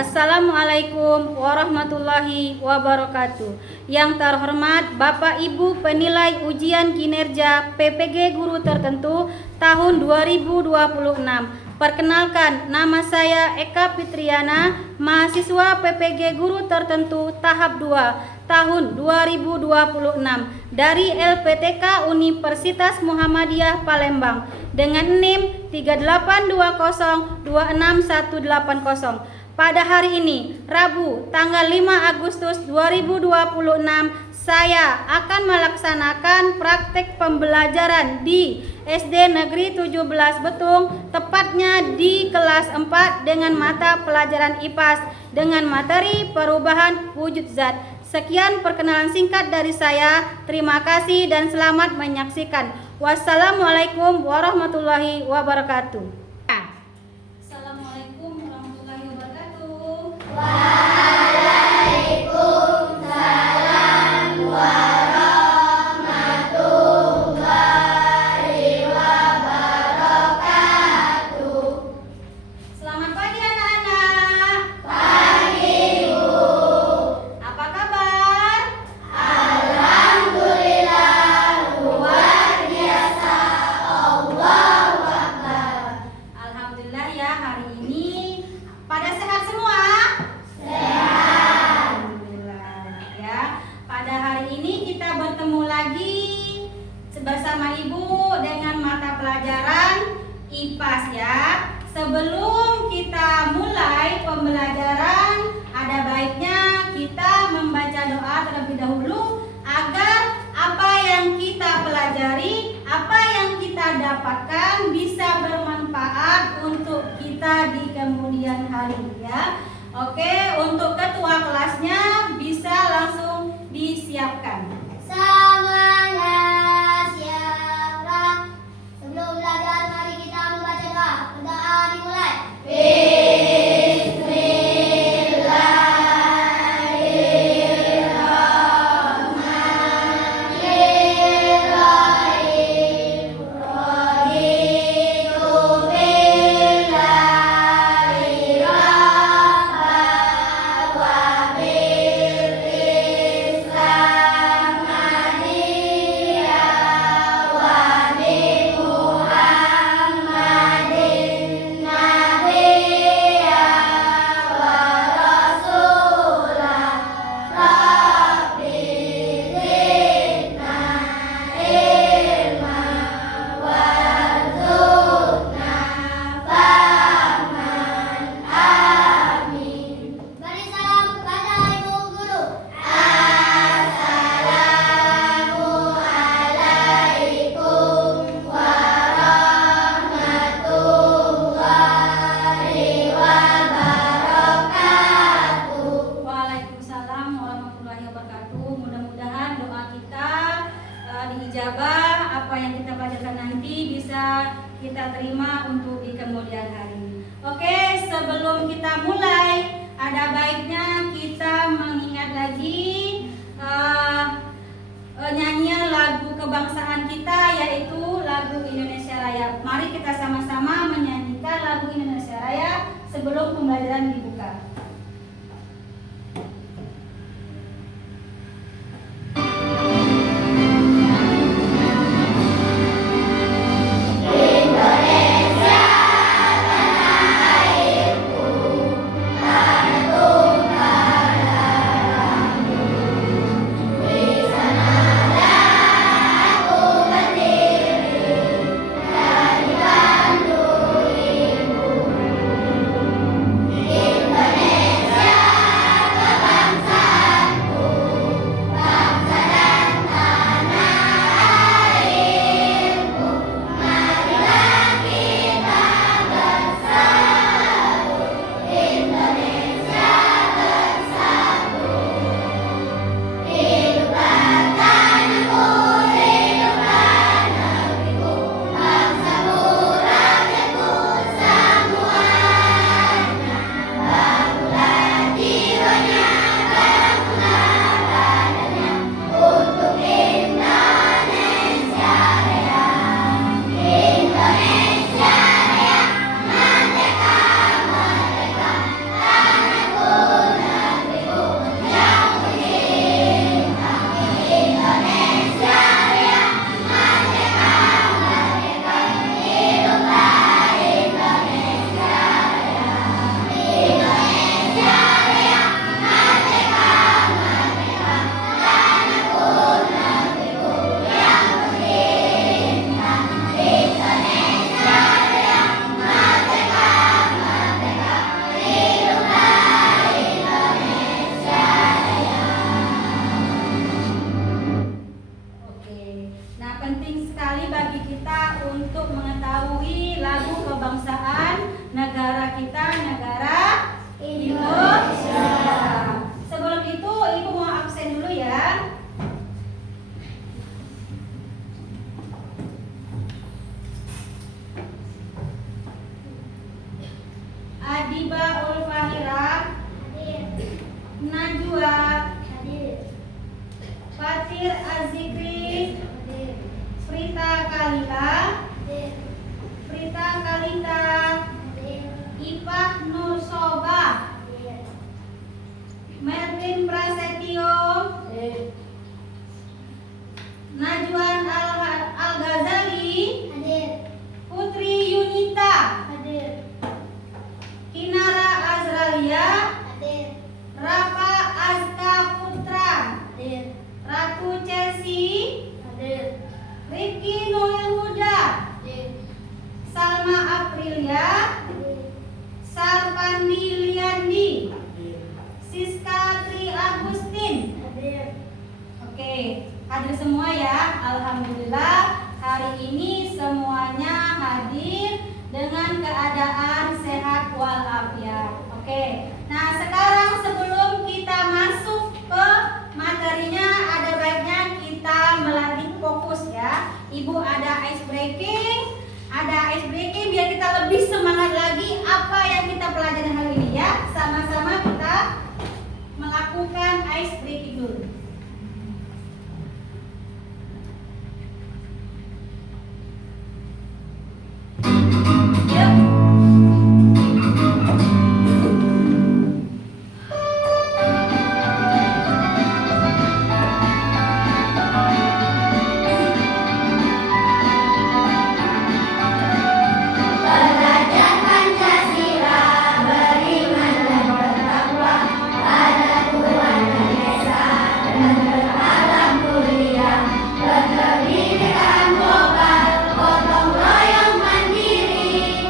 Assalamualaikum warahmatullahi wabarakatuh. Yang terhormat Bapak Ibu penilai ujian kinerja PPG guru tertentu tahun 2026. Perkenalkan, nama saya Eka Fitriana, mahasiswa PPG guru tertentu tahap 2 tahun 2026 dari LPTK Universitas Muhammadiyah Palembang dengan NIM 3820261880. Pada hari ini, Rabu, tanggal 5 Agustus 2026, saya akan melaksanakan praktek pembelajaran di SD Negeri 17 Betung, tepatnya di kelas 4 dengan mata pelajaran IPAS dengan materi perubahan wujud zat. Sekian perkenalan singkat dari saya. Terima kasih dan selamat menyaksikan. Wassalamualaikum warahmatullahi wabarakatuh. Waalaikumsalam warahmatullahi wabarakatuh. Selamat pagi anak-anak. Pagi, Bu. Apa kabar? Alhamdulillah, luar biasa. Allahu Akbar. Alhamdulillah ya, hari ini pada sehat semua? Sehat. Alhamdulillah ya. Pada hari ini kita bertemu lagi bersama Ibu dengan mata pelajaran IPAS ya. Sebelum kita mulai pembelajaran, ada baiknya kita membaca doa terlebih dahulu agar apa yang kita pelajari, apa yang kita dapatkan bisa bermanfaat untuk kita di kemudian hari ya. Oke, untuk ketua kelasnya bisa langsung disiapkan. Semuanya siaplah. Sebelum belajar, mari kita membaca doa. Doa dimulai. Bismillahirrahmanirrahim. Raditu billahi rabban wa bil Islam madiyyan wa bi Muhammadin nabiyyan wa rasulan. Rabbi zidna ilman warzuqna fahman. Amin. Beri salam kepada Ibu Guru. Assalamualaikum warahmatullahi wabarakatuh. Waalaikumsalam warahmatullahi wabarakatuh. Mudah-mudahan doa kita diijabah, apa yang kita pelajarkan nanti bisa kita terima untuk di kemudian hari. Oke, sebelum kita mulai, ada baiknya kita mengingat lagi nyanyian lagu kebangsaan kita, yaitu lagu Indonesia Raya. Mari kita sama-sama menyanyikan lagu Indonesia Raya sebelum pembelajaran dibuka. Indonesia tanah airku, tanah tumpah darahmu. Di sanalah aku berdiri dari bandu ibu. Ibu ada ice breaking. Ada ice breaking biar kita lebih semangat lagi apa yang kita pelajari hari ini ya. Sama-sama kita melakukan ice breaking dulu. Yuk. Belajar Pancasila, beriman dan bertakwa pada Tuhan dan Esa, dan berakhlak mulia, berkebinekaan global, gotong royong mandiri,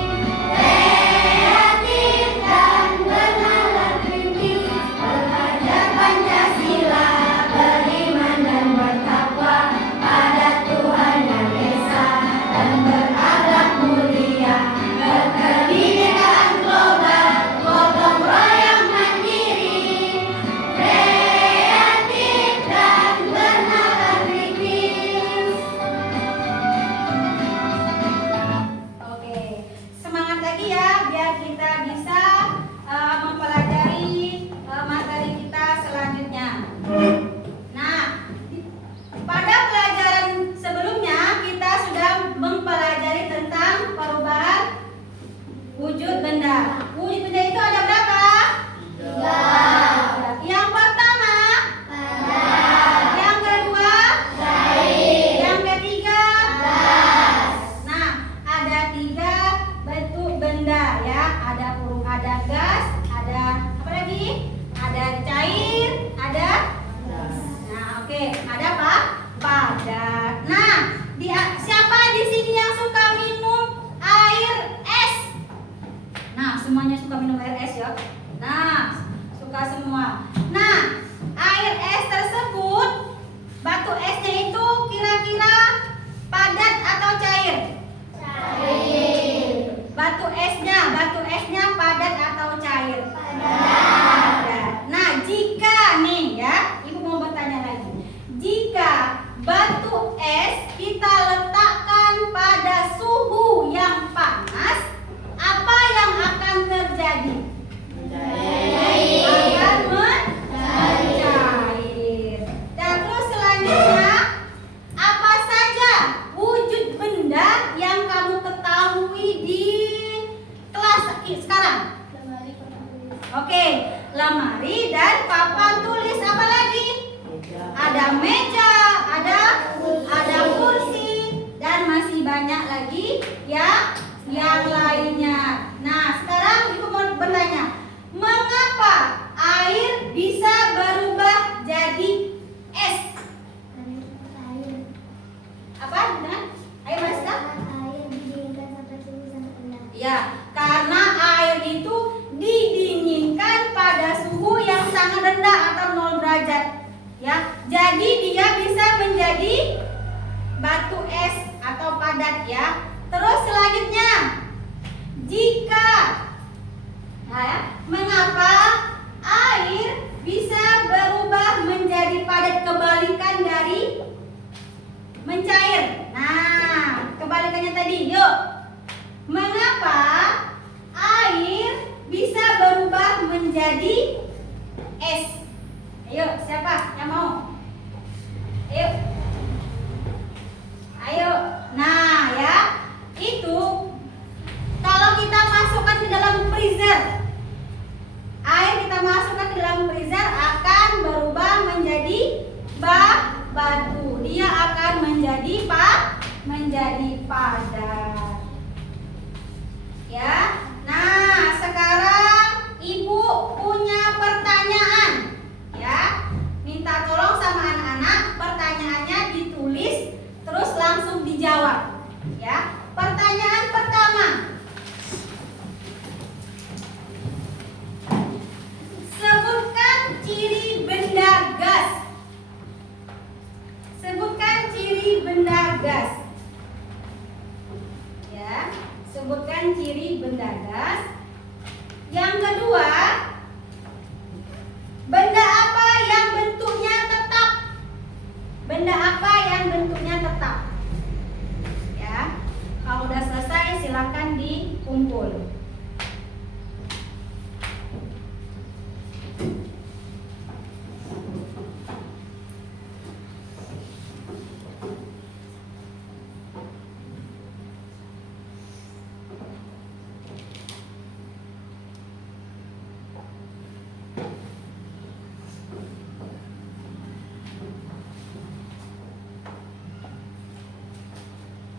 kreatif dan bernalar tinggi. Belajar Pancasila, beriman dan bertakwa pada Tuhan dan Esa, dan berakhlak mulia, berkebinekaan global, gotong royong mandiri, kreatif dan bernalar kritis. Oke, semangat lagi ya biar kita bisa mempelajari materi kita selanjutnya. Nah, pada pelajaran sebelumnya kita sudah mempelajari tentang perubahan wujud benda. Wujud benda itu ada berapa? Tiga. Yang pertama, Padat. yang kedua, Cair. yang ketiga, Gas. nah, ada 3 bentuk benda ya. Ada gas, ada apa lagi? Ada cair, ada. Nah, oke, ada apa? Padat. Nah, siapa di sini yang suka minum air es? Nah, semuanya suka minum air es ya. Nah, suka semua. Nah, air es tersebut, batu esnya itu kira-kira padat atau cair? Cair. Batu esnya padat atau cair? Padat. Padat. Nah, jika nih ya, Ibu mau bertanya lagi. Jika batu es kita letakkan pada suhu yang panas, apa yang akan terjadi? Akan mencair. Dan terus selanjutnya, apa saja wujud benda yang kamu ketahui di kelas sekarang? Oke, lemari dan papan tulis. Apa lagi? Ada meja, ada kursi, dan masih banyak lagi ya yang lainnya. Nah, sekarang Ibu mau bertanya, mengapa air bisa berubah jadi es? Apa? Dengan air masak? Air didinginkan sampai suhu sangat rendah. Ya, karena air itu didinginkan pada suhu yang sangat rendah atau 0 derajat. Ya, jadi dia bisa menjadi batu es atau padat ya. Terus selanjutnya, jika mengapa air bisa berubah menjadi padat, kebalikan dari mencair? Nah, kebalikannya tadi, yuk. Mengapa air bisa berubah menjadi es? Ayo, siapa yang mau? Ayo. Ayo. Nah, ya. Itu kalau kita masukkan ke dalam freezer. Air kita masukkan ke dalam freezer akan berubah menjadi batu. Dia akan menjadi padat. Ya. Nah, sekarang Ibu punya pertanyaan. Ya. Minta tolong sama anak-anak, pertanyaannya ditulis terus langsung dijawab. Ya. Pertanyaan pertama. Sebutkan ciri benda gas. Sebutkan ciri benda gas.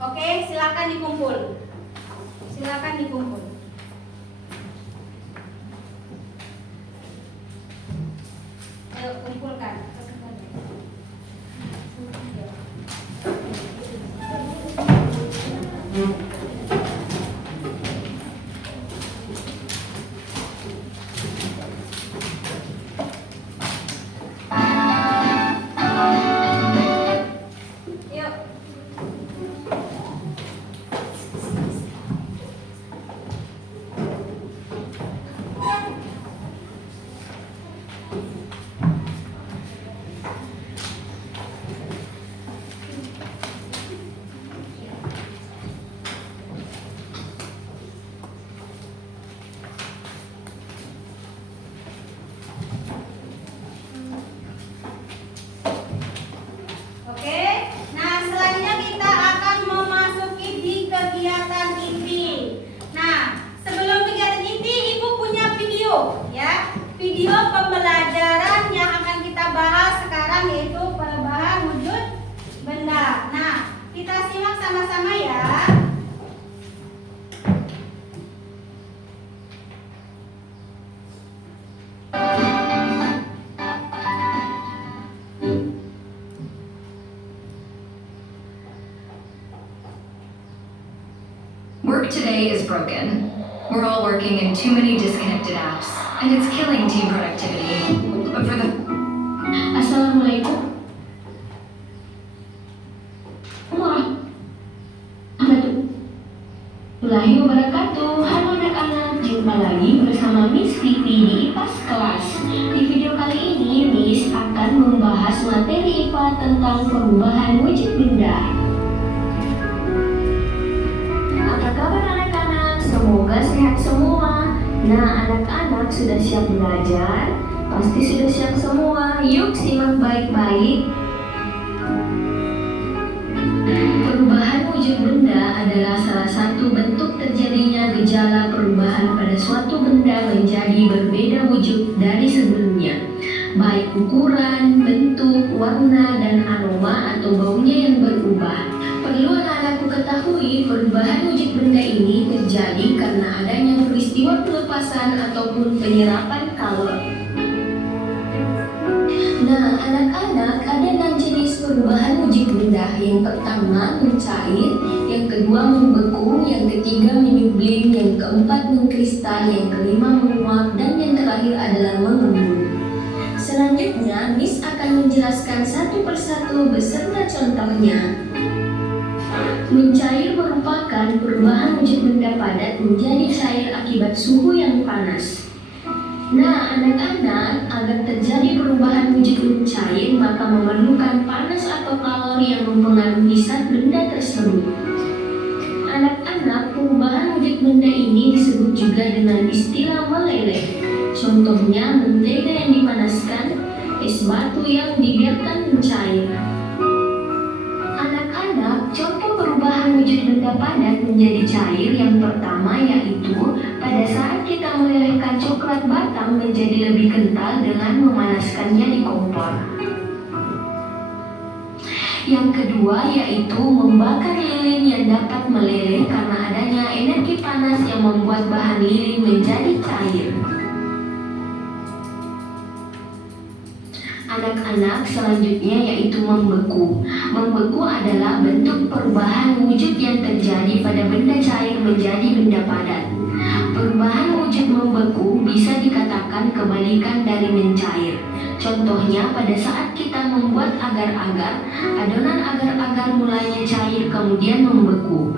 Oke, silakan dikumpul. Silakan dikumpul. Ayo kumpulkan. Yuk. Oke, nah selanjutnya kita akan memasuki di kegiatan inti. Nah, sebelum kegiatan inti, Ibu punya video ya. Video pembelajaran yang akan kita bahas sekarang yaitu perubahan wujud benda. Nah, kita simak sama-sama ya. Work today is broken. We're all working in too many disconnected apps, and it's killing team productivity. But for the Assalamualaikum warahmatullahi wabarakatuh. Halo anak-anak, jumpa lagi bersama Miss Titi di IPAS kelas. Di video kali ini, Miss akan membahas materi IPA tentang perubahan wujud benda. Apa kabar anak-anak? Semoga sehat semua. Nah, anak-anak sudah siap belajar? Pasti sudah siap semua. Yuk simak baik-baik. Perubahan wujud benda adalah salah satu bentuk terjadinya gejala perubahan pada suatu benda menjadi berbeda wujud dari sebelumnya, baik ukuran, bentuk, warna, dan aroma atau baunya yang berubah. Perlu anak-anakku ketahui, perubahan wujud benda ini terjadi karena adanya peristiwa pelepasan ataupun penyerapan kalor. Nah, anak-anak, ada 6 jenis perubahan wujud benda. Yang pertama, mencair, yang kedua, membeku, yang ketiga, menyublim, yang keempat, mengkristal, yang kelima, menguap, dan yang terakhir adalah mengembun. Selanjutnya, Miss akan menjelaskan satu persatu beserta contohnya. Mencair merupakan perubahan wujud benda padat menjadi cair akibat suhu yang panas. Nah, anak-anak, agar terjadi perubahan wujud mencair, maka memerlukan panas atau kalori yang mempengaruhi zat benda tersebut. Anak-anak, perubahan wujud benda ini disebut juga dengan istilah meleleh. Contohnya, mentega yang dipanaskan, es batu yang dibiarkan mencair. Anak-anak, contoh perubahan wujud benda padat menjadi cair yang pertama yaitu pada saat kita melelehkan coklat batang menjadi lebih kental dengan memanaskannya di kompor. Yang kedua yaitu membakar lilin yang dapat meleleh karena adanya energi panas yang membuat bahan lilin menjadi cair. Anak-anak, selanjutnya yaitu membeku. Membeku adalah bentuk perubahan wujud yang terjadi pada benda cair menjadi benda padat. Perubahan wujud membeku bisa dikatakan kebalikan dari mencair. Contohnya pada saat kita membuat agar-agar, adonan agar-agar mulanya cair kemudian membeku.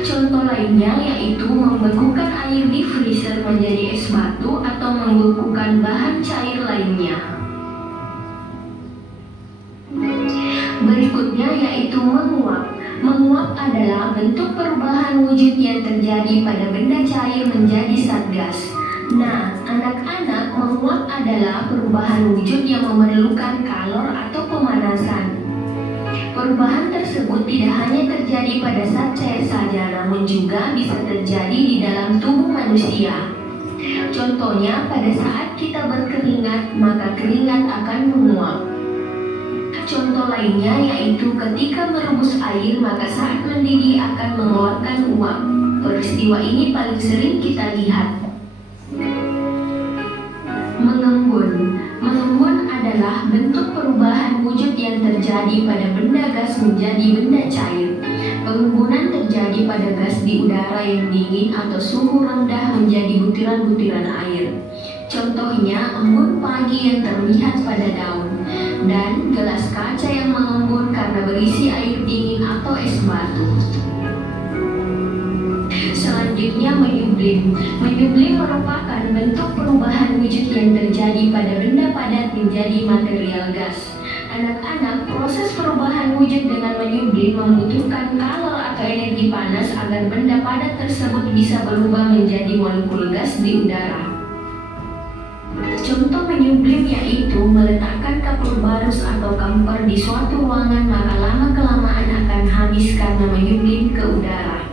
Contoh lainnya yaitu membekukan air di freezer menjadi es batu atau membekukan bahan cair lainnya. Berikutnya yaitu menguap. Menguap adalah bentuk perubahan wujud yang terjadi pada benda cair menjadi zat gas. Nah, anak-anak, menguap adalah perubahan wujud yang memerlukan kalor atau pemanasan. Perubahan tersebut tidak hanya terjadi pada zat cair saja, namun juga bisa terjadi di dalam tubuh manusia. Contohnya, pada saat kita berkeringat, maka keringat akan menguap. contoh lainnya yaitu ketika merebus air maka saat mendidih akan mengeluarkan uap. Peristiwa ini paling sering kita lihat. Mengembun. Mengembun adalah bentuk perubahan wujud yang terjadi pada benda gas menjadi benda cair. Pengembunan terjadi pada gas di udara yang dingin atau suhu rendah menjadi butiran-butiran air. Contohnya embun pagi yang terlihat pada daun, dan gelas kaca yang mengembun karena berisi air dingin atau es batu. Selanjutnya menyublim. Menyublim merupakan bentuk perubahan wujud yang terjadi pada benda padat menjadi material gas. Anak-anak, proses perubahan wujud dengan menyublim membutuhkan kalor atau energi panas agar benda padat tersebut bisa berubah menjadi molekul gas di udara. Contoh menyublim yaitu meletakkan kapur barus atau kamper di suatu ruangan, maka lama-kelamaan akan habis karena menyublim ke udara.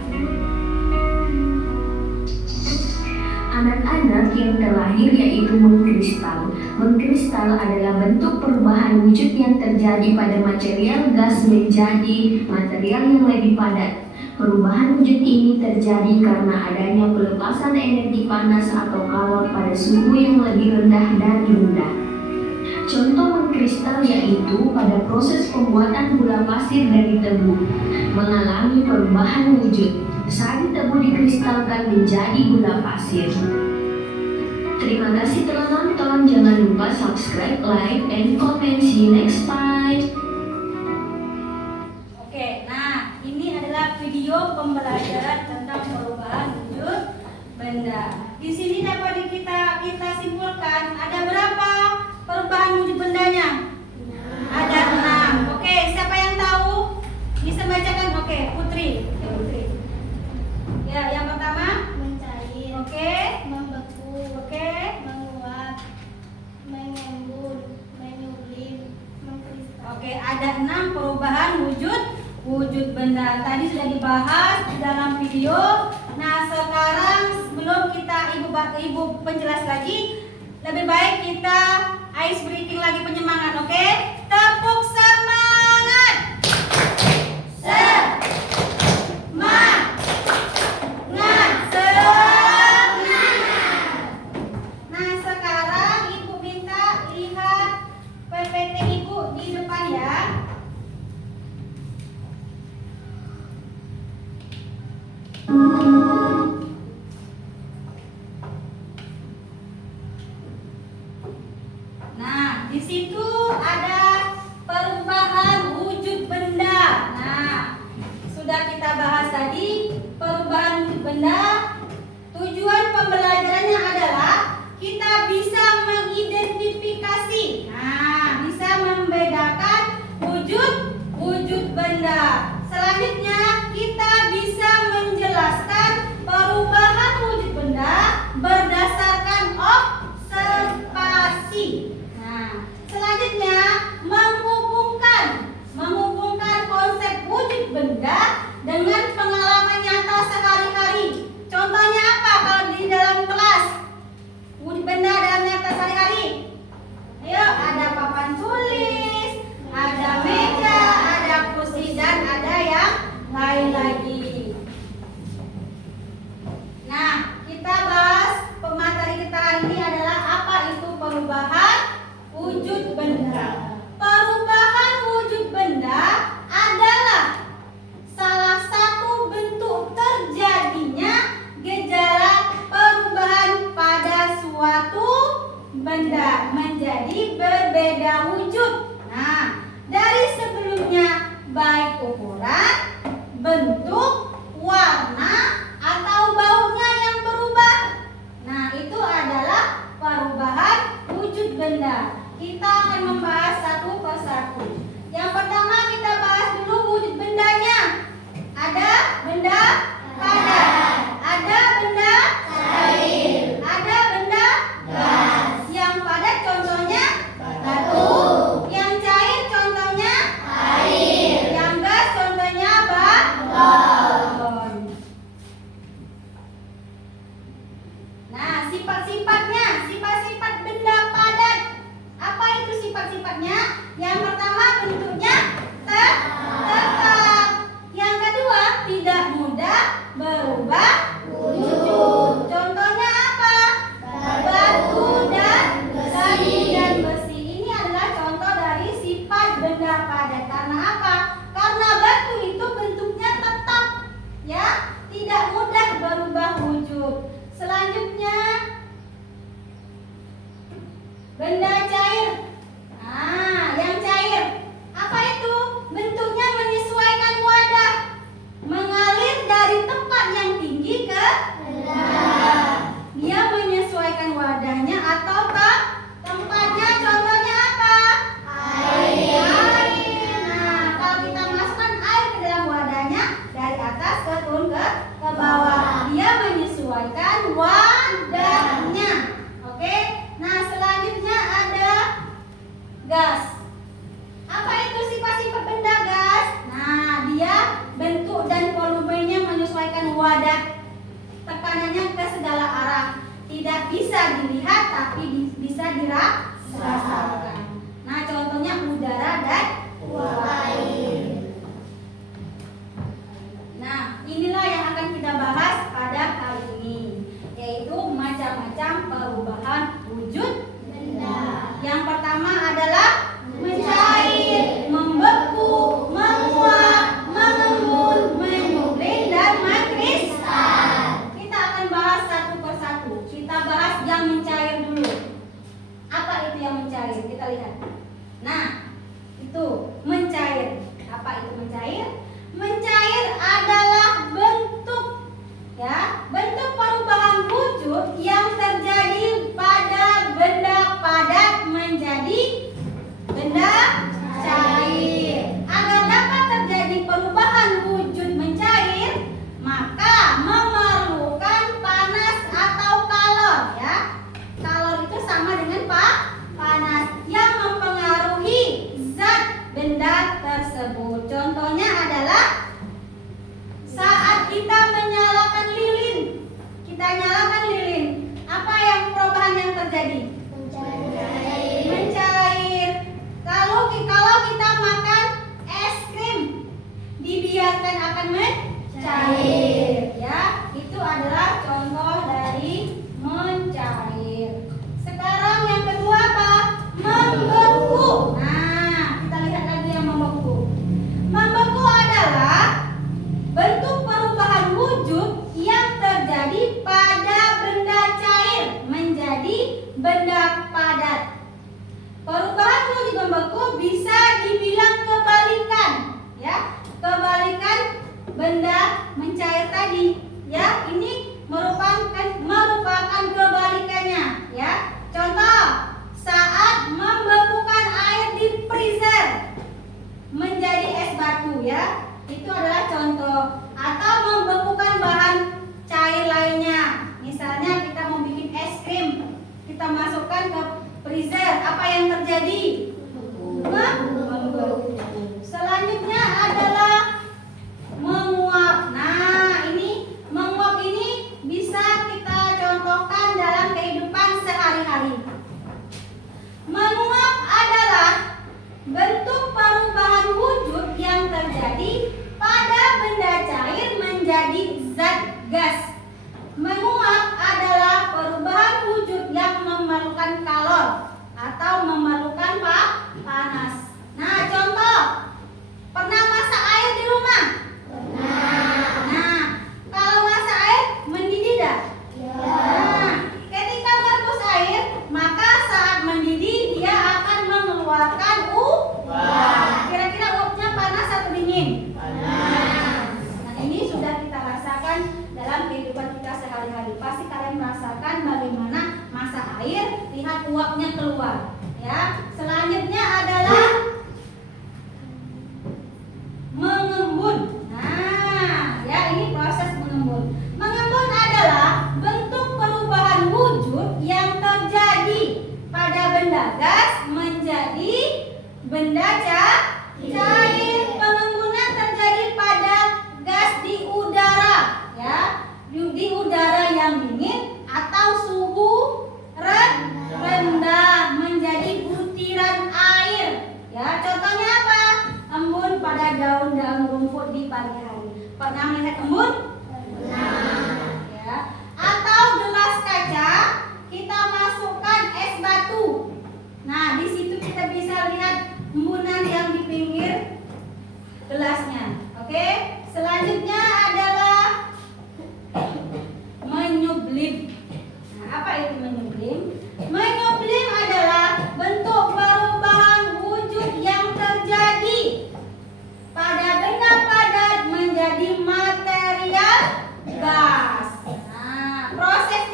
Anak-anak yang terlahir yaitu mengkristal. Mengkristal adalah bentuk perubahan wujud yang terjadi pada material gas menjadi material yang lebih padat. Perubahan wujud ini terjadi karena adanya pelepasan energi panas atau kalor pada suhu yang lebih rendah dari benda. Contoh mengkristal yaitu pada proses pembuatan gula pasir dari tebu, mengalami perubahan wujud. Sari tebu dikristalkan menjadi gula pasir. Terima kasih telah nonton. Jangan lupa subscribe, like, and comment. See you next time. Oke, nah ini adalah video pembelajaran tentang perubahan wujud benda. Di sini dapat kita simpulkan ada berapa perubahan wujud bendanya? Ada 6. Oke, siapa yang tahu? Bisa bacakan? Oke, Putri. Ya, yang pertama mencair, oke, membeku, oke, menguap, mengembun, menyublim, mengkristal. oke, ada 6 perubahan wujud benda. Tadi sudah dibahas di dalam video. Nah, sekarang sebelum kita ibu penjelas lagi, lebih baik kita ice breaking lagi, penyemangat, oke? Tepuk semangat. Nah, sekarang Ibu minta lihat PPT Ibu di depan ya. Nah, di situ ada perubahan wujud benda. Nah, sudah kita bahas tadi perubahan wujud benda. Tujuan pembelajarannya adalah kita bisa mengidentifikasi. Nah, bisa membedakan wujud benda. Selanjutnya kita bisa menjelaskan perubahan wujud benda berdasarkan observasi. Nah, selanjutnya menghubungkan konsep wujud benda dengan pengalaman nyata sehari-hari. Contohnya apa kalau di dalam kelas? Wujud benda dalam nyata sehari-hari. Ayo, ada papan tulis, ada meja, ada kursi, dan ada yang lain lagi. Nah, kita bahas pemateri kita hari ini adalah apa itu perubahan wujud benda. Perubahan wujud benda adalah salah satu bentuk terjadinya gejala perubahan pada suatu benda menjadi berbeda wujud. Nah, dari sebelumnya baik ukuran, bentuk, warna, atau baunya yang berubah. Nah, itu adalah perubahan wujud benda. Kita akan membahas satu persatu. Yang pertama kita bahas dulu wujud bendanya. Ada benda padat, ada benda cair, ada benda gas. Yang padat contohnya batu, yang cair contohnya air, yang gas contohnya balon. Nah, sifat-sifatnya, sifat-sifat benda padat. Apa itu sifat sifat-sifatnya? Yang pertama bentuknya tetap. Yang kedua tidak mudah berubah wujud. Contohnya apa? Batu dan besi. Ini adalah contoh dari sifat benda padat. Karena apa? Karena batu itu bentuknya tetap, ya, tidak mudah berubah wujud. Selanjutnya benda cair. Yang cair apa itu? Bentuknya menyesuaikan wadah, mengalir dari tempat yang tinggi ke rendah. Dia menyesuaikan wadahnya atau tempatnya. Contohnya apa? Air. Nah, kalau kita masukkan air ke dalam wadahnya, dari atas turun ke bawah, dia menyesuaikan wadahnya. Oke. Nah, selanjutnya ada gas. Apa itu sifat-sifat benda gas? Nah, dia bentuk dan volumenya menyesuaikan wadah, tekanannya ke segala arah, tidak bisa dilihat tapi bisa dirasakan. Nah, contohnya udara dan air. Nah, inilah yang akan kita bahas pada kali ini, yaitu macam-macam perubahan wujud benda. Yang pertama adalah mencair, membeku, menguap, mengembun, menyuling, dan mengkristal. Kita akan bahas satu persatu. Kita bahas yang mencair dulu. Apa itu yang mencair? Kita lihat. Nah, itu mencair. Apa itu mencair? Mencair adalah bentuk, ya, bentuk perubahan wujud yang terjadi pada benda padat menjadi benda cair. Agar dapat terjadi perubahan wujud mencair, maka memerlukan panas atau kalor, ya. Kalor itu sama dengan panas yang mempengaruhi zat benda tersebut. Contohnya adalah saat kita menyalakan lilin. Kita nyalakan lilin, apa yang perubahan yang terjadi? Mencair. Kalau kita makan es krim, dibiarkan akan mencair, ya. Itu adalah contoh dari mencair. Sekarang yang kedua apa? Membeku. Nah, kita lihat lagi yang membeku. Membeku adalah bentuk perubahan wujud yang terjadi pada benda cair menjadi benda padat. Perubahan wujud membeku bisa dibilang kebalikan, ya, kebalikan benda mencair tadi, ya. Ini merupakan kebalikannya, ya. Contoh, saat membekukan air di freezer menjadi es batu, ya. Itu adalah contoh. Atau membekukan bahan cair lainnya. Misalnya kita mau bikin es krim, kita masukkan ke freezer, apa yang terjadi? Membeku. Selanjutnya adalah menguap. Nah, ini menguap ini bisa kita contohkan dalam kehidupan sehari-hari. Menguap adalah bentuk perubahan wujud yang terjadi pada benda cair menjadi zat gas. Menguap adalah perubahan wujud yang memerlukan kalor atau memerlukan panas. Nah, contoh, pernah masak air di rumah? Nah, kalau masak air mendidih dah? Nah, ketika merebus air, maka saat mendidih dia akan mengeluarkan uap. Kira-kira uapnya panas atau dingin? Panas. Nah, ini sudah kita rasakan dalam kehidupan kita sehari-hari. Pasti kalian merasakan bagaimana masak air, lihat uapnya keluar, ya. Selanjutnya adalah mengembun. Nah, ya, ini proses mengembun. Mengembun adalah bentuk perubahan wujud yang terjadi pada benda gas menjadi benda cair. Pengembunan terjadi pada gas di udara, ya, di udara yang dingin atau suhu rendah menjadi butiran air. gelasnya. Oke, selanjutnya adalah menyublim. Nah, apa itu menyublim? Menyublim adalah bentuk perubahan wujud yang terjadi pada benda padat menjadi material gas. Nah, proses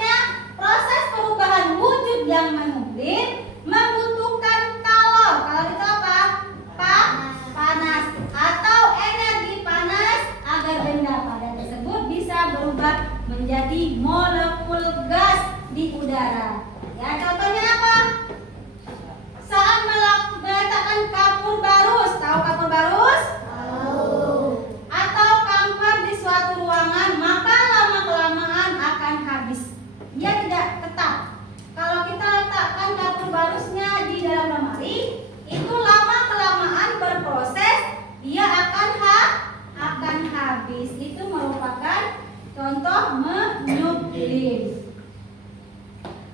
perubahan wujud yang menyublim membutuhkan kalor. Kalor itu apa? Panas atau energi panas agar benda padat tersebut bisa berubah menjadi molekul gas di udara. Ya, contohnya apa? Saat meletakkan kapur barus, tahu kapur barus? Atau kamper di suatu ruangan, maka lama-kelamaan akan habis. Dia tidak tetap. Kalau kita letakkan kapur barusnya di dalam lemari, itu lama-kelamaan berproses, dia akan habis. Itu merupakan contoh menyublim.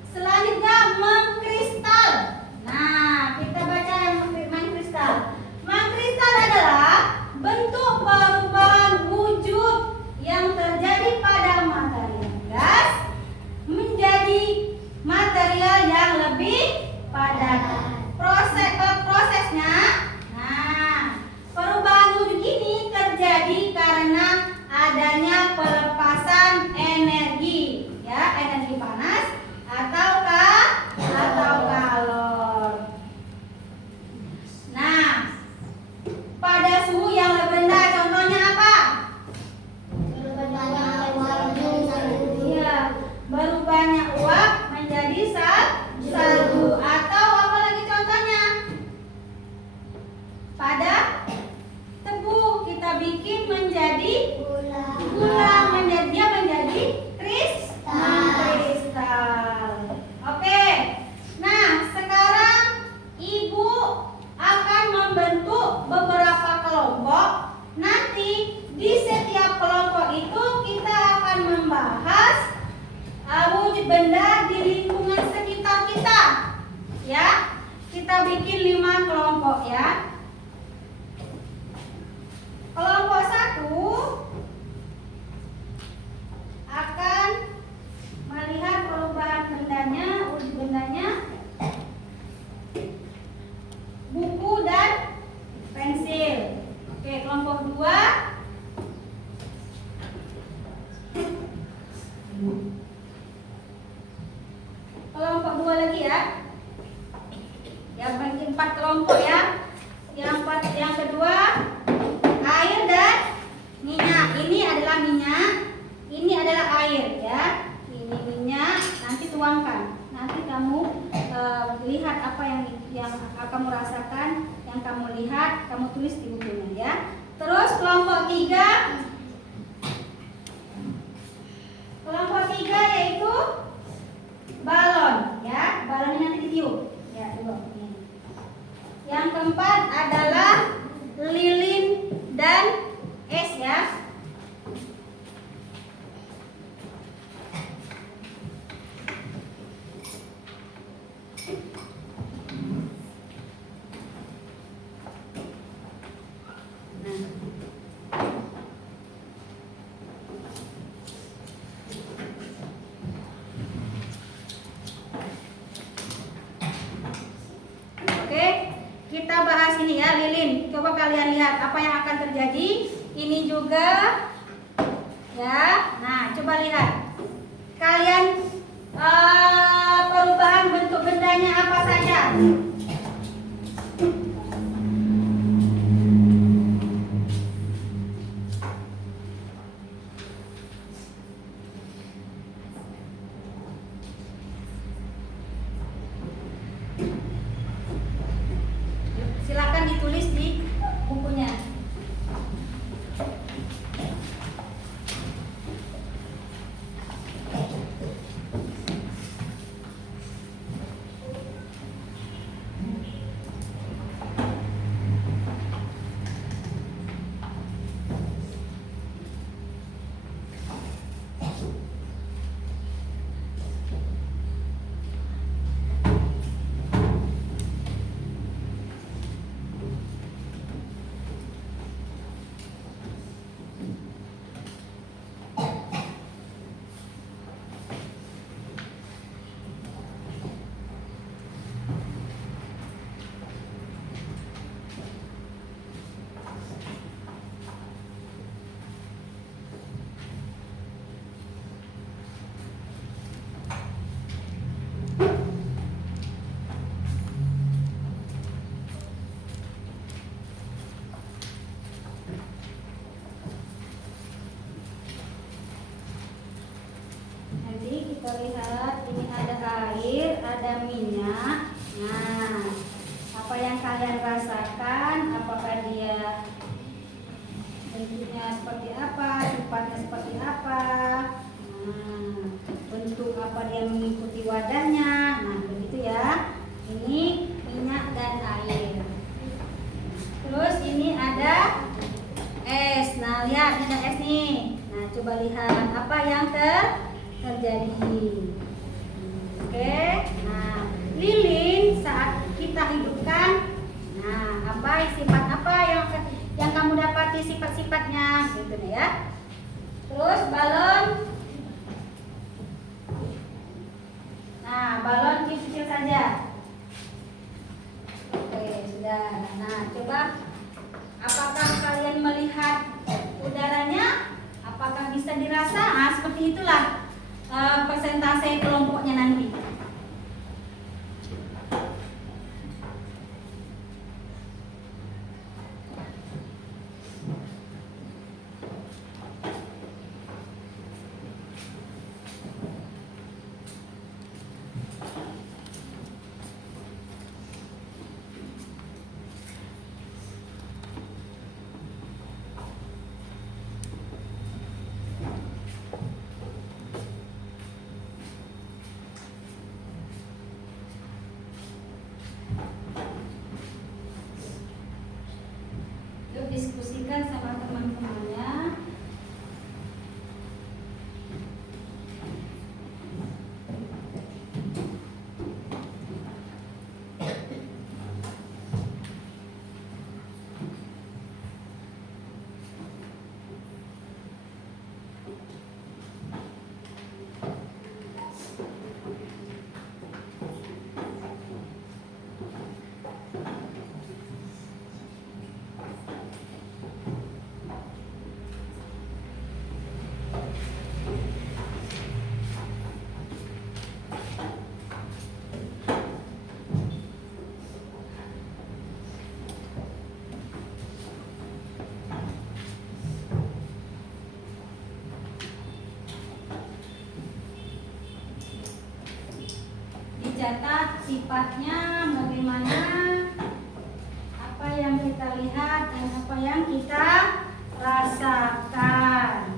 Selanjutnya mengkristal. Nah, kita baca yang mengkristal. Mengkristal adalah bentuk perubahan wujud yang terjadi pada material gas menjadi material yang lebih padat. Prosesnya, nah, perubahan wujud ini terjadi karena adanya pelepasan energi, ya, energi panas atau kalor. Nah, pada suhu yang lebih rendah, contohnya apa? Iya, berubahnya uap menjadi salju. Atau apa lagi contohnya? Pada tebu kita bikin menjadi gula, menjadi kristal. Oke. Nah, sekarang Ibu akan membentuk beberapa kelompok. Nanti di setiap kelompok itu kita akan membahas wujud benda di lingkungan sekitar kita. Ya, kita bikin 5 kelompok ya. Kelompok 1 akan melihat perubahan bendanya, wujud bendanya, buku dan pensil. Oke, kelompok 2 lagi ya. Yang bagi 4 kelompok ya. Yang kedua air dan minyak. Ini adalah minyak, ini adalah air ya. Ini minyak, nanti tuangkan. Nanti kamu lihat apa yang kamu rasakan, yang kamu lihat, kamu tulis di bukunya ya. Terus kelompok 3 yaitu balon ya. Balonnya nanti ditiup ya. Yang keempat adalah lilin dan es ya. Kita bahas ini ya, lilin. Coba kalian lihat apa yang akan terjadi. Ini juga ya. Nah, coba lihat. Kalian perubahan bentuk bendanya apa saja? Silakan ditulis di bukunya. yang kalian rasakan, apakah dia bentuknya seperti apa, sifatnya seperti apa, bentuk apa dia mengikuti wadahnya. Nah, begitu ya. Ini minyak dan air. Terus ini ada es. Nah, lihat ini ada es nih. Nah, coba lihat apa yang terjadi. Oke. Nah, lilin saat kita hidupkan, nah, sifat apa yang kamu dapati sifat-sifatnya gitu ya. Terus balon. Nah, balon kecil-kecil saja. Oke, sudah. Nah, coba apakah kalian melihat udaranya? Apakah bisa dirasa? Nah, seperti itulah persentase kelompoknya nanti. Yuk diskusikan sama teman-temannya. Dicatat sifatnya bagaimana, apa yang kita lihat dan apa yang kita rasakan.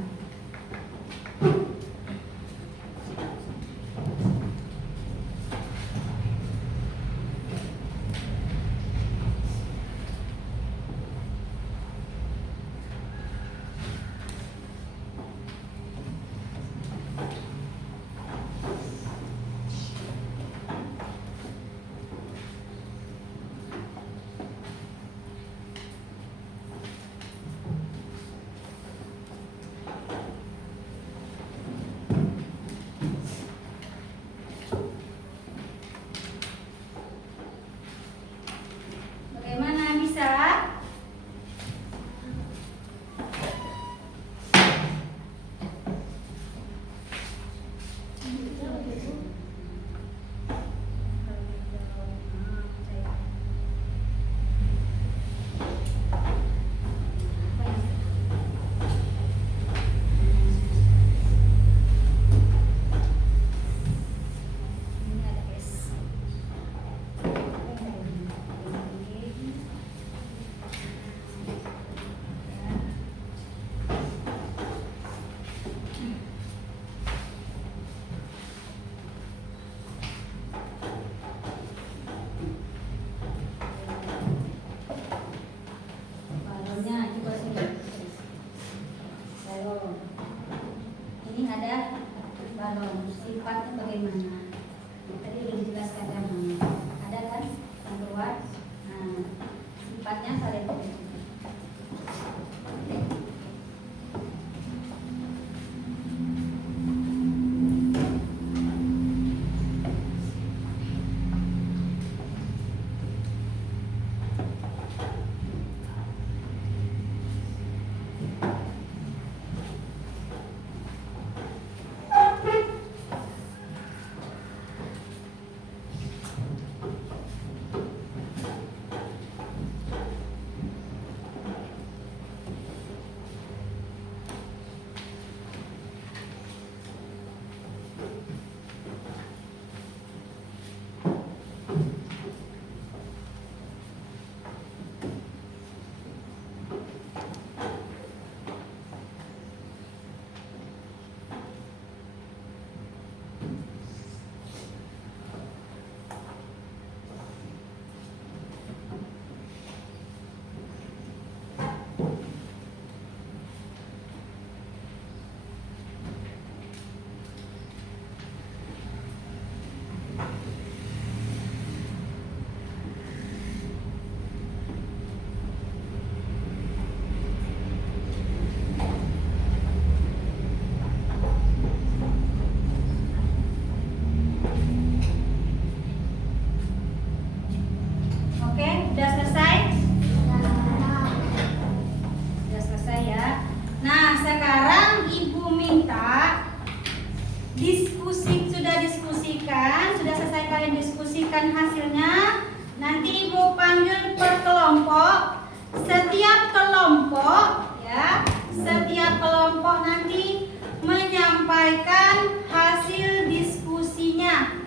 kalian diskusikan hasilnya. Nanti Ibu panggil per kelompok. Setiap kelompok ya, setiap kelompok nanti menyampaikan hasil diskusinya.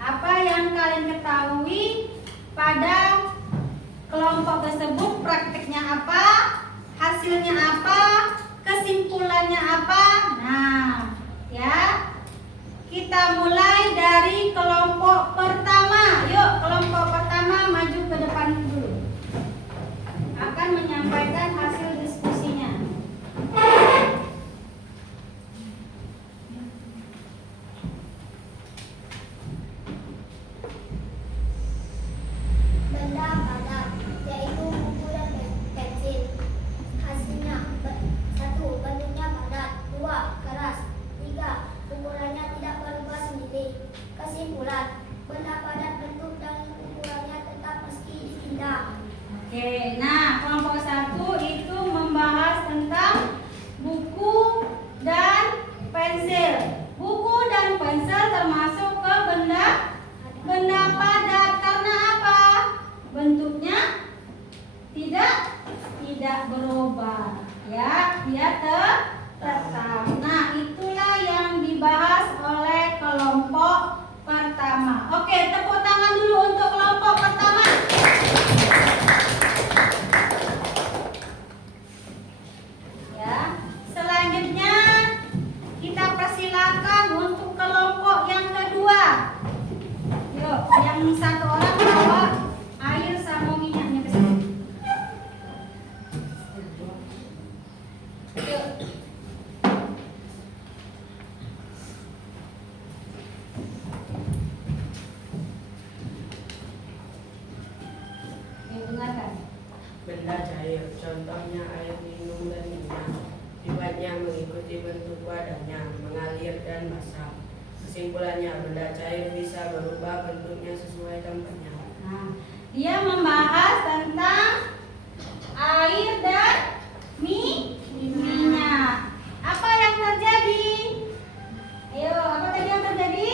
Apa yang kalian ketahui pada kelompok tersebut, prakteknya apa, hasilnya apa, kesimpulannya apa. Nah, ya. Kita mulai dari kelompok pertama. Yuk, kelompok pertama maju ke depan dulu. Akan menyampaikan hasil diskusinya. Benda padat, yaitu buku dan pensil. Hasilnya 1. Bentuknya padat. 2. Keras. 3. Ukurannya tidak berubah sendiri. Kesimpulan, benda padat bentuk dan ukurannya tetap meski dipindah. Oke, nah kelompok 1 itu membahas tentang buku dan pensil. Buku dan pensil termasuk ke benda padat karena apa? Bentuknya tidak berubah, ya, dia tetap. Nah, itulah yang dibahas oleh kelompok pertama. Oke, tepuk tangan dulu untuk kelompok pertama. Ya, selanjutnya kita persilakan untuk kelompok yang kedua. Yuk, yang satu orang bawa air sama minyaknya ke sini. Yuk. Dengarkan. Benda cair, contohnya air minum dan minyak. Sifatnya mengikuti bentuk wadahnya, mengalir dan basah. Kesimpulannya, benda cair bisa berubah bentuknya sesuai tempatnya. Nah, dia membahas tentang air dan minyak. Apa yang terjadi? Ayo, apa tadi yang terjadi?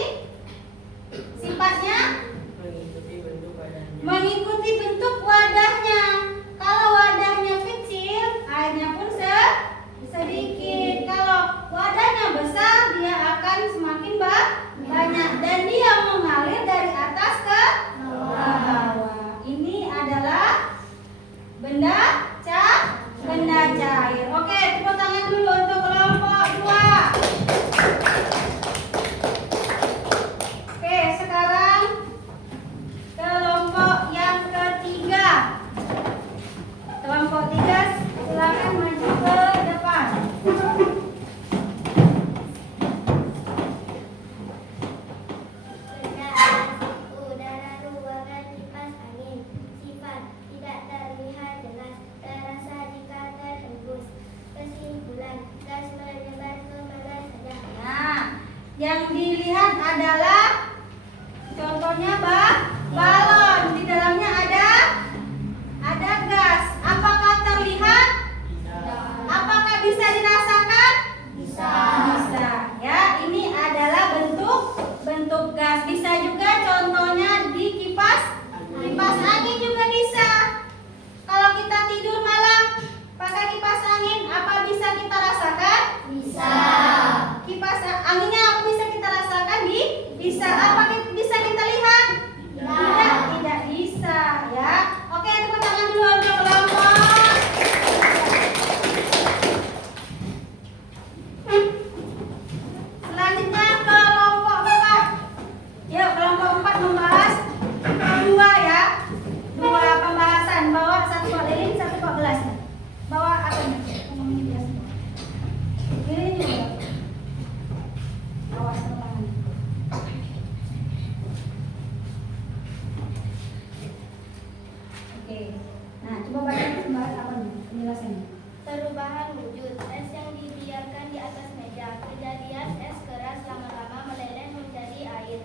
Sifatnya Mengikuti bentuk wadahnya. mengikuti bentuk wadahnya. Kalau wadahnya kecil, airnya pun sedikit. Kalau wadahnya besar, dia akan semakin banyak dan dia mengalir dari atas ke bawah. Ini adalah benda cair. Oke, tepuk tangan dulu untuk kelompok 2. Oke, sekarang kelompok yang ketiga. Kelompok 3 silakan maju ke depan. Benda udara ruangan kipas angin. Sifat tidak terlihat jelas, terasa jika terhembus. Kesimpulan, gas menyebar kemana saja. Nah, yang dilihat adalah contohnya balon. Di dalamnya ada gas. Apakah terlihat? Apakah bisa dirasakan? Bisa. Ya, ini adalah bentuk gas. Bisa juga contohnya di kipas angin juga bisa. Kalau kita tidur malam pakai kipas angin, apa bisa kita rasakan? Bisa. Kipas anginnya apa bisa kita rasakan? Bisa. Apa bisa kita lihat? Tidak bisa, ya. Oke, tepuk tangan dulu untuk kelompok. Selanjutnya kelompok 4. Yuk, kelompok 4 membahas dua ya. Dua pembahasan. Bawa satu bak lilin, satu bak gelas. Bawa apa nih? Ngomongin gelas. Lilin juga. Awas ke tangan. Oke. Nah, coba baca membahas apa nih penjelasannya. Perubahan wujud, es yang dibiarkan di atas meja. Kejadian es keras lama-lama meleleh menjadi air.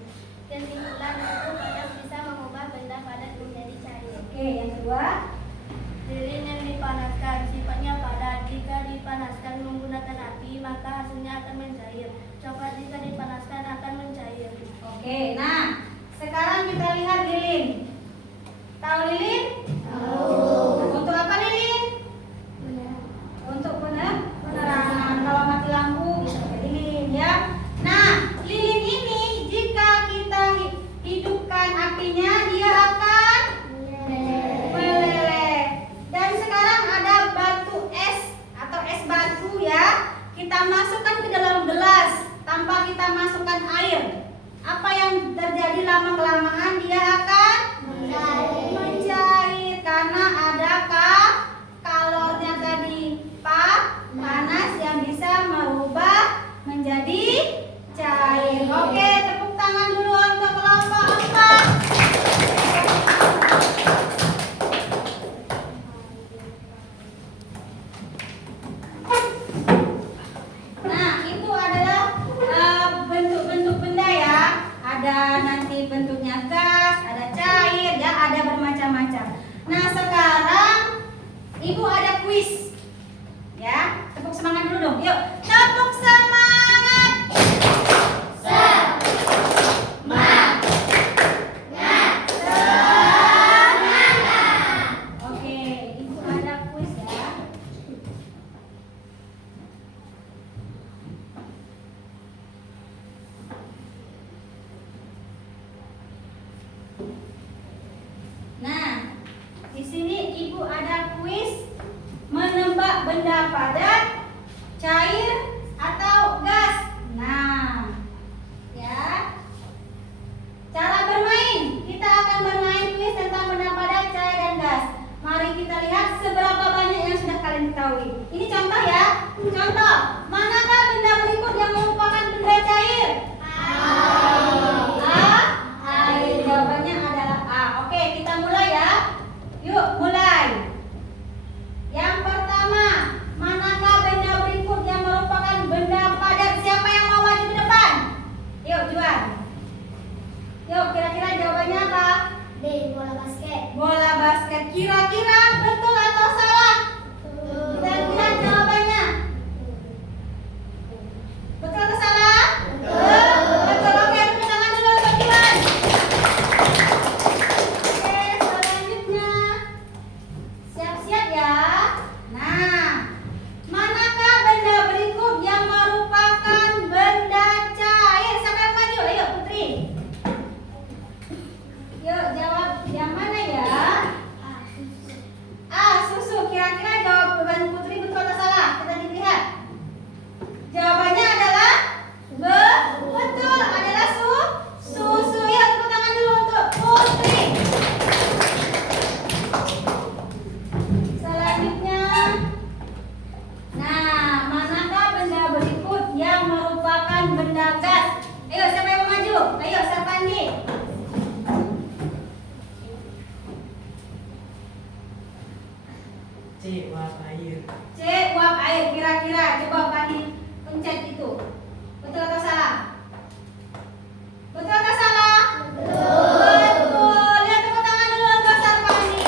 Kesimpulan, suhu panas bisa mengubah benda padat menjadi cair. Oke, yang kedua. Lilin yang dipanaskan sifatnya padat. Jika dipanaskan menggunakan api, maka hasilnya akan mencair. Coklat jika dipanaskan akan mencair. Oke, nah sekarang bentuknya gas, ada cair, ya ada bermacam-macam. Nah sekarang Ibu ada kuis, ya. Tepuk semangat dulu dong, yuk. Tepuk semangat. Oke, Ibu ada kuis ya. Nah, di sini Ibu ada kuis menebak benda padat, cair, atau gas. Nah, ya. Cara bermain, kita akan bermain kuis tentang benda padat, cair, dan gas. Mari kita lihat seberapa banyak yang sudah kalian ketahui. Ini contoh ya. Contoh, manakah benda berikut yang merupakan benda cair? Air. Jawabannya adalah A. Oke, kita mulai ya. Yuk, mulai. Yang pertama, manakah benda berikut yang merupakan benda padat? Siapa yang mau maju ke depan? Yuk, Juan. Yuk, kira-kira jawabannya apa? B. Bola basket. Bola basket. Kira-kira betul atau salah? Kita lihat jawabannya. Betul atau salah? Betul. Oke, tepuk tangan dulu untuk Juan. Oke, selanjutnya. Siap-siap ya. Nah, manakah benda berikut yang merupakan benda cair? Siapa yang maju? Ayo, Putri. Yuk, jawab yang mana ya? Susu. Kira-kira jawaban Putri betul atau salah? Kita dilihat. Jawabannya adalah betul. Adalah susu. Ya, tepuk tangan dulu untuk Putri. Selanjutnya, nah, manakah benda berikut yang merupakan benda gas? Ayo, siapa yang mau maju? Ayo, Sarpandi. C. Uap air. C. Uap air. Kira-kira coba Pani pencet itu. Betul atau salah? Betul atau salah? Betul. Lihat tepuk tangan dulu untuk Sarpandi.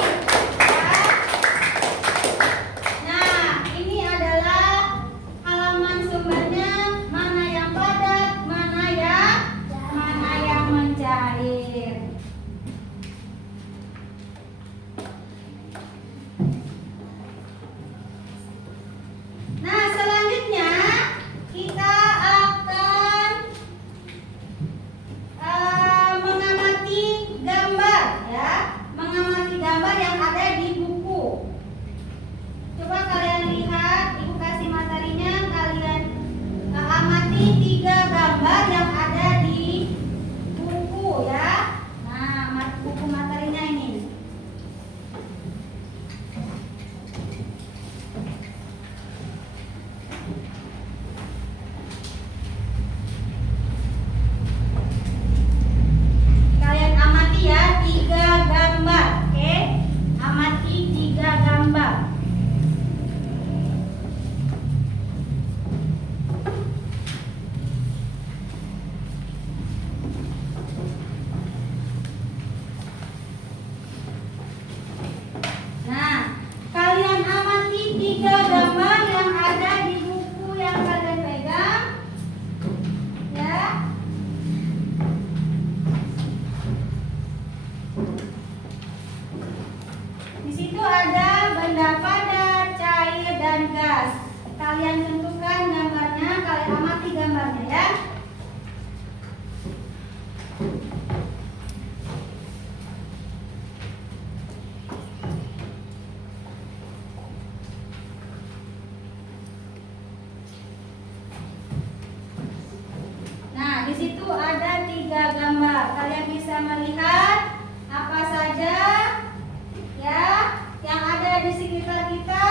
Ya. Nah, ini adalah halaman sumbernya. Mana yang padat, mana yang mencair. Nah, selanjutnya kita akan mengamati gambar ya. Mengamati gambar yang ada di buku. Coba kalian lihat, Ibu kasih materinya, kalian amati 3 gambar yang ada di buku ya. Nah, buku materinya ini. Kalian amati ya 3 gambar, oke? Amati 3 gambar. Nah, kalian amati 3 gambar yang ada di buku yang kalian pegang, ya. Di situ ada benda padat, cair, dan gas. Kalian tentukan gambarnya, kalian amati gambarnya ya. Nah, di situ ada 3 gambar. Kalian bisa melihat apa saja ya yang ada di sekitar kita,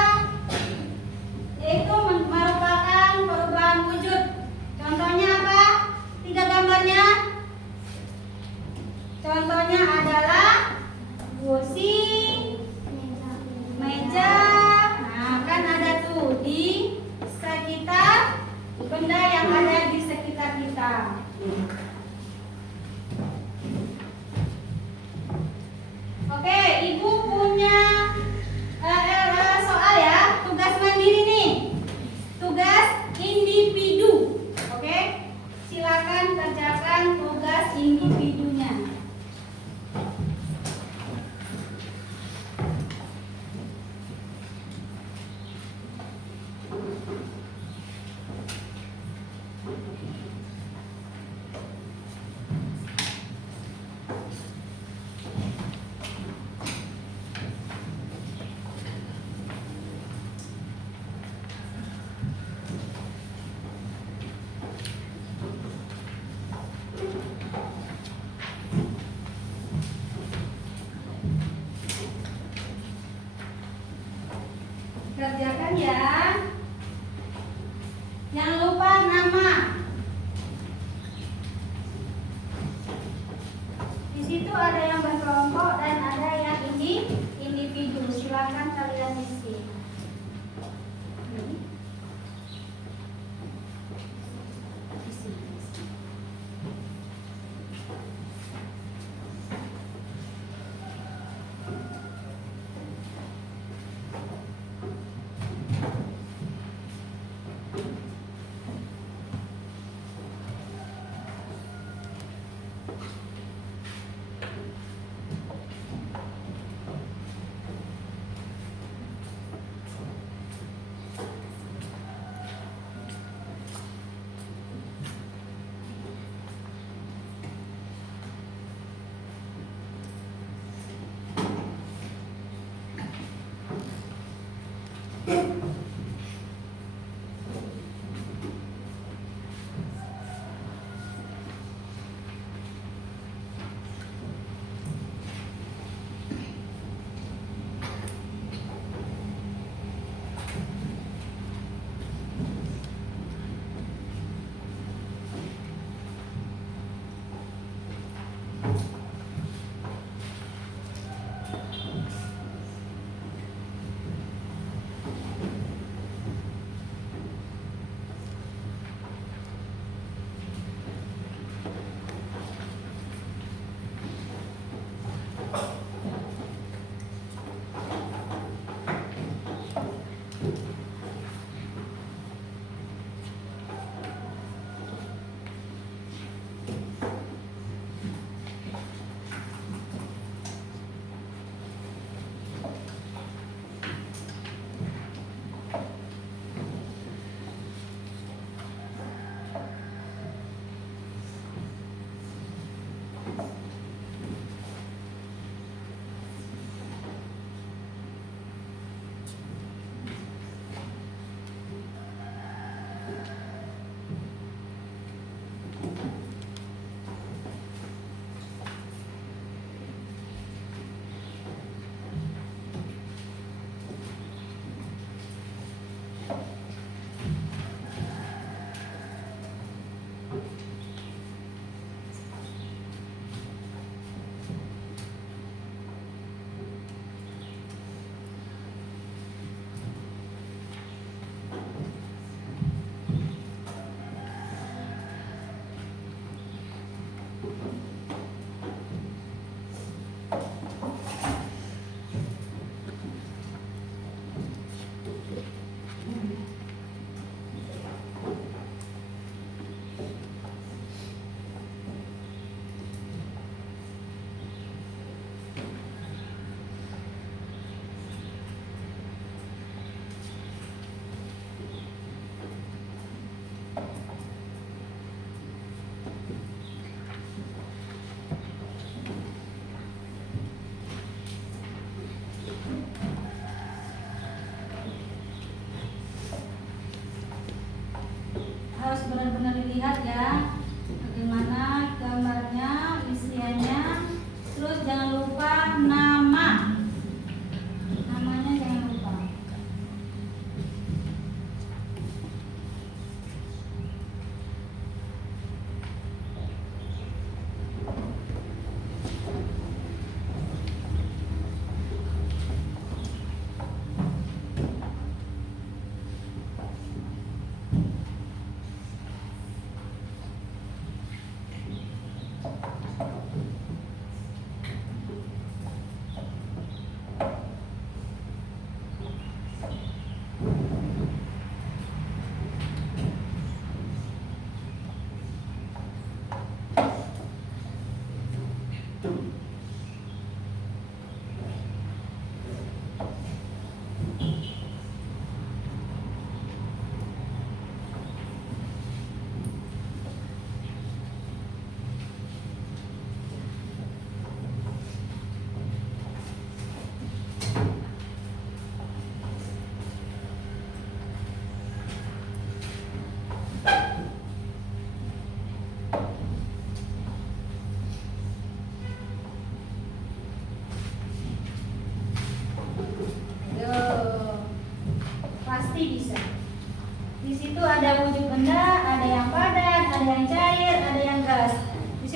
yaitu merupakan perubahan wujud. Contohnya apa? 3 gambarnya. Contohnya adalah kursi, meja. Nah, kan ada tuh di sekitar benda yang ada di sekitar kita. ya. Jangan lupa nama. Di situ ada yang berkelompok dan ada yang individu. Silakan kalian isi.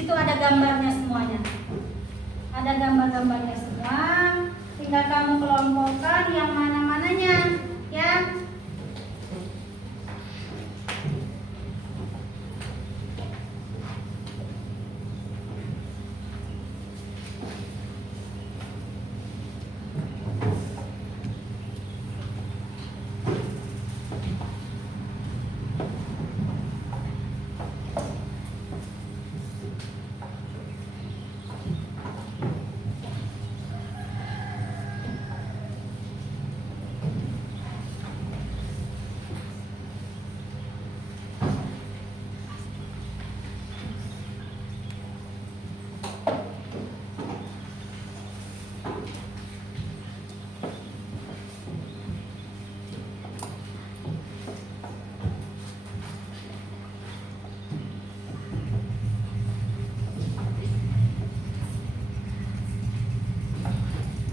situ ada gambarnya semuanya. Ada gambar-gambarnya semua. Tinggal kamu kelompokkan yang mana-mananya, ya.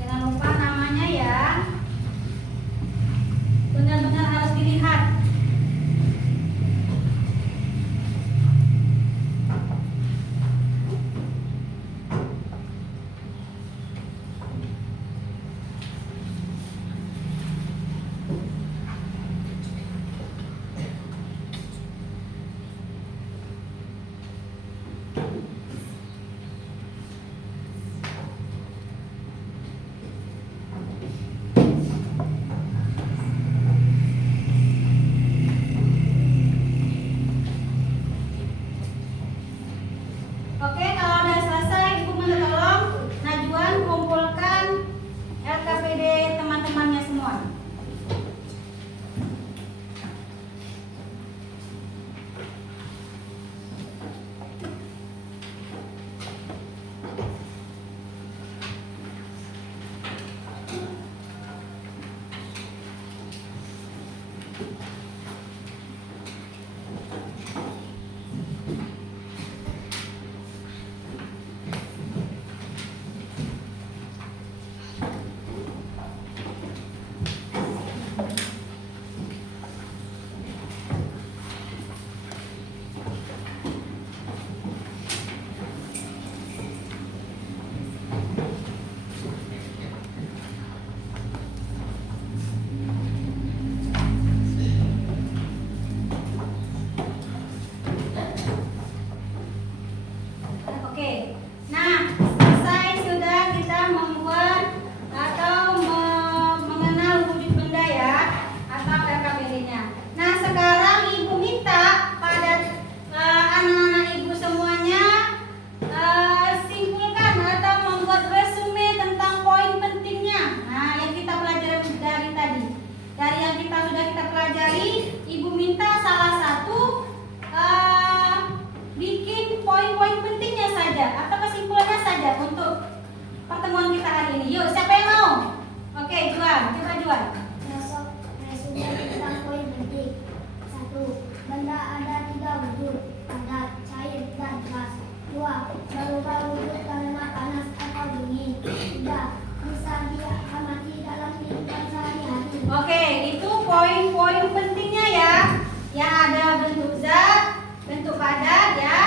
Jangan lupa namanya ya. Benar-benar harus dilihat. Oke, kalau udah selesai, Ibu minta tolong Najwan kumpulkan LKPD teman-temannya semua. Oke, nah selesai sudah kita membuat atau mengenal wujud benda ya atau LKPD-nya. Nah sekarang Ibu minta pada anak-anak Ibu semuanya simpulkan atau membuat resume tentang poin pentingnya. Nah yang kita pelajari dari tadi, dari yang sudah kita pelajari, Ibu minta salah satu bikin poin-poin pentingnya saja atau kesimpulannya saja untuk pertemuan kita hari ini. Yuk, siapa yang mau? Oke, Juan, coba Juan. Resume tentang poin penting. 1. Benda ada 3 wujud, padat, cair, dan gas. 2. Berubah wujud karena panas atau dingin. 3. Bisa diamati dalam kehidupan sehari-hari. Oke, itu poin-poin pentingnya ya. Yang ada bentuk zat, bentuk padat ya.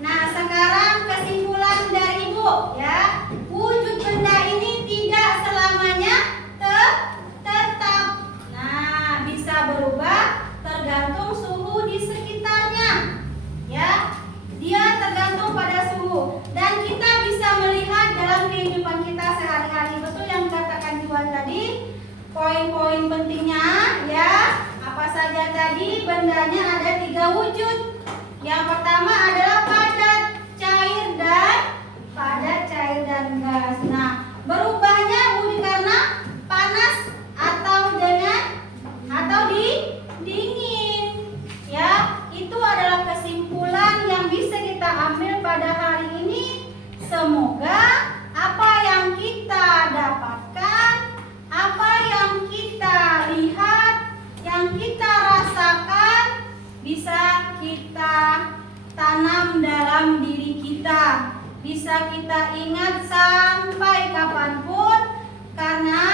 Nah, sekarang kesimpulan dari Ibu ya. Wujud benda ini tidak selamanya tetap. Nah, bisa berubah tergantung suhu di sekitarnya. Ya. Dia tergantung pada suhu dan kita bisa melihat dalam kehidupan kita sehari-hari. Betul yang dikatakan Juan tadi. Poin-poin pentingnya ya. Apa saja tadi? Bendanya ada 3 wujud. Yang pertama adalah padat, cair, dan gas. Nah, berubahnya wujud karena panas atau dingin. Ya, itu adalah kesimpulan yang bisa kita ambil pada hari ini. Semoga apa yang kita dapatkan, apa yang kita lihat, yang kita rasakan bisa kita tanam dalam diri kita, bisa kita ingat sampai kapanpun, karena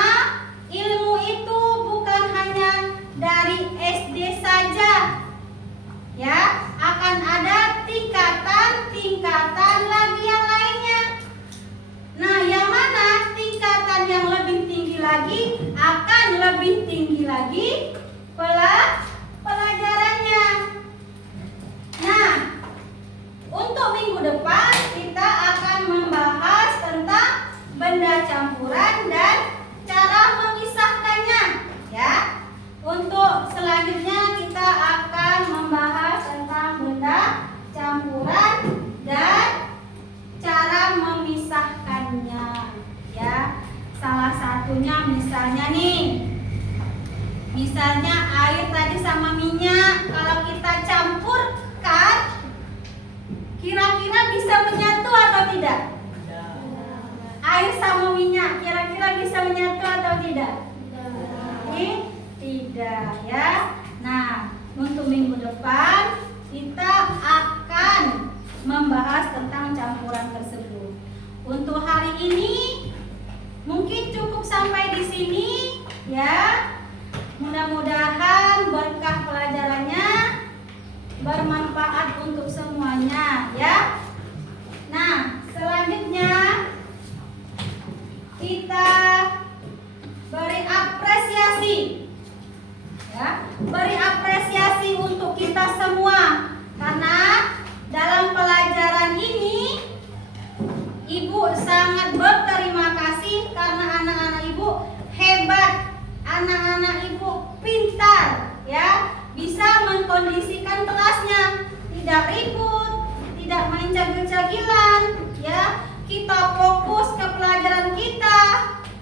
ilmu itu bukan hanya dari SD saja ya, akan ada tingkatan campuran dan cara memisahkannya, ya. Untuk selanjutnya kita akan membahas tentang benda campuran dan cara memisahkannya, ya. Salah satunya misalnya nih, misalnya air tadi sama minyak, kalau kita campurkan, kira-kira bisa menyatu atau tidak? Air sama minyak kira-kira bisa menyatu atau tidak? Tidak, ya. Nah, untuk minggu depan kita akan membahas tentang campuran tersebut. Untuk hari ini mungkin cukup sampai di sini, ya. Mudah-mudahan berkah pelajarannya bermanfaat untuk semuanya, ya. Nah, selanjutnya kita beri apresiasi, ya. Beri apresiasi untuk kita semua karena dalam pelajaran ini Ibu sangat berterima kasih karena anak-anak Ibu hebat. Anak-anak Ibu pintar, ya, bisa mengkondisikan kelasnya, tidak ribut, tidak main cagil-cagilan, ya. Kita fokus ke pelajaran kita,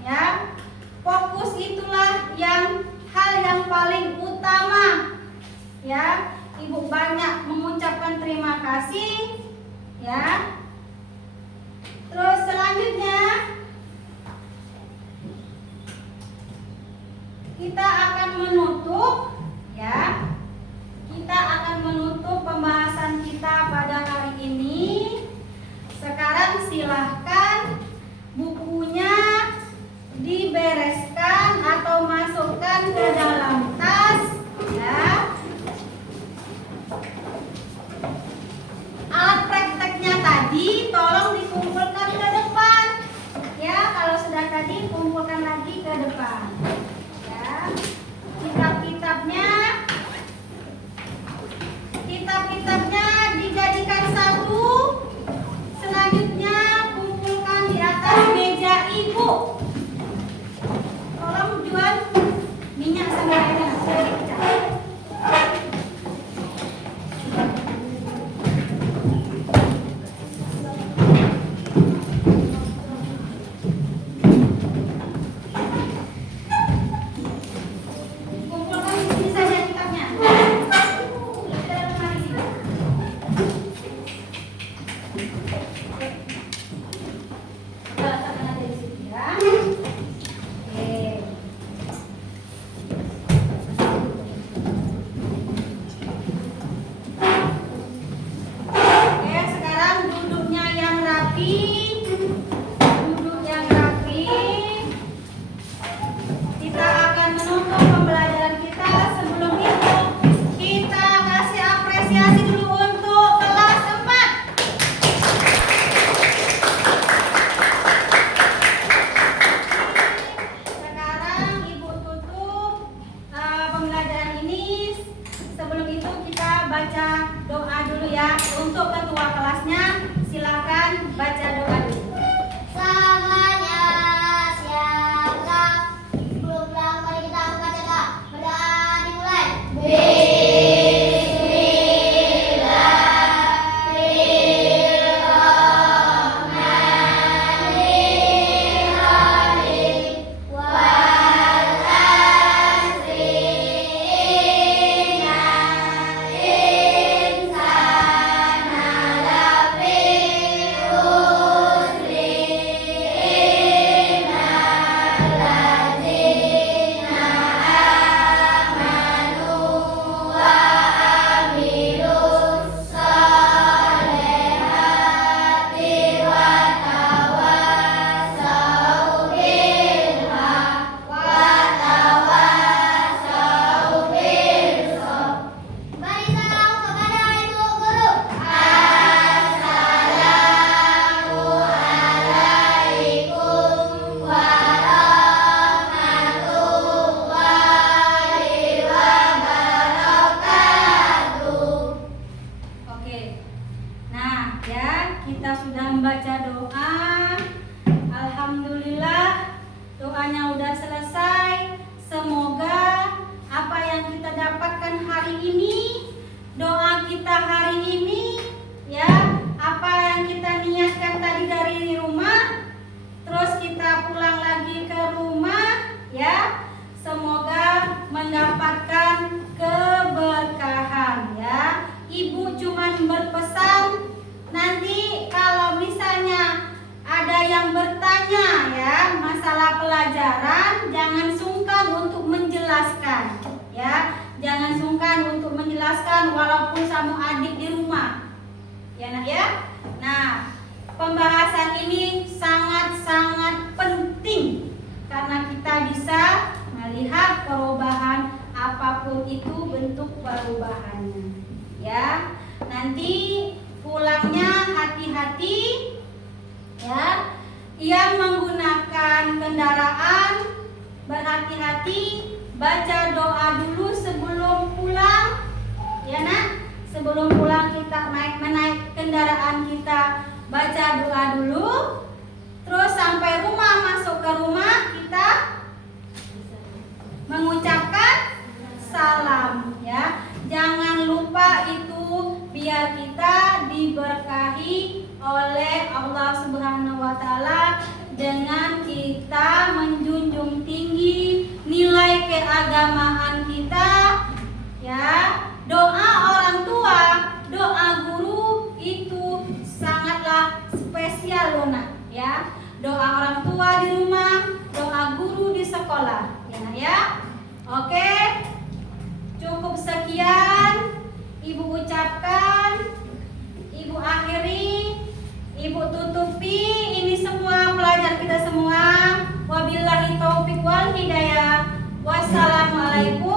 ya. Fokus itulah hal yang paling utama, ya. Ibu banyak mengucapkan terima kasih, ya. Terus selanjutnya kita akan menutup, ya. Kita akan menutup pembahasan kita pada hari ini. Sekarang silahkan bukunya dibereskan atau masukkan ke dalam tas, ya. Alat prakteknya tadi tolong dikumpulkan ke depan, ya. Kalau sudah tadi kumpulkan lagi ke depan. Kitab-kitabnya dijadikan satu. Selanjutnya kumpulkan di atas meja Ibu. Tolong jual minyak sama airnya. Kumpulkan di sini saja kitabnya. Letakkan ada di sini, ya. ya. Semoga mendapatkan keberkahan ya. Ibu cuman berpesan, nanti kalau misalnya ada yang bertanya ya masalah pelajaran, jangan sungkan untuk menjelaskan ya. Jangan sungkan untuk menjelaskan walaupun sama adik di rumah. Ya nak ya. Nah, pembahasan ini sangat-sangat penting karena kita bisa melihat perubahan apapun itu bentuk perubahannya. Ya. Nanti pulangnya hati-hati ya. Yang menggunakan kendaraan berhati-hati, baca doa dulu sebelum pulang. Ya nak, sebelum pulang kita menaik kendaraan kita baca doa dulu. Terus sampai rumah, masuk ke rumah kita mengucapkan salam ya. Jangan lupa itu biar kita diberkahi oleh Allah Subhanahu wa taala dengan kita menjunjung tinggi nilai keagamaan kita ya. Doa orang tua, doa guru itu sangatlah spesial loh nak ya. Doa orang tua di rumah, doa guru di sekolah ya nak ya. Oke. Cukup sekian Ibu ucapkan, Ibu akhiri, Ibu tutupi ini semua pelajar kita semua. Wabillahi taufik wal hidayah. Wassalamualaikum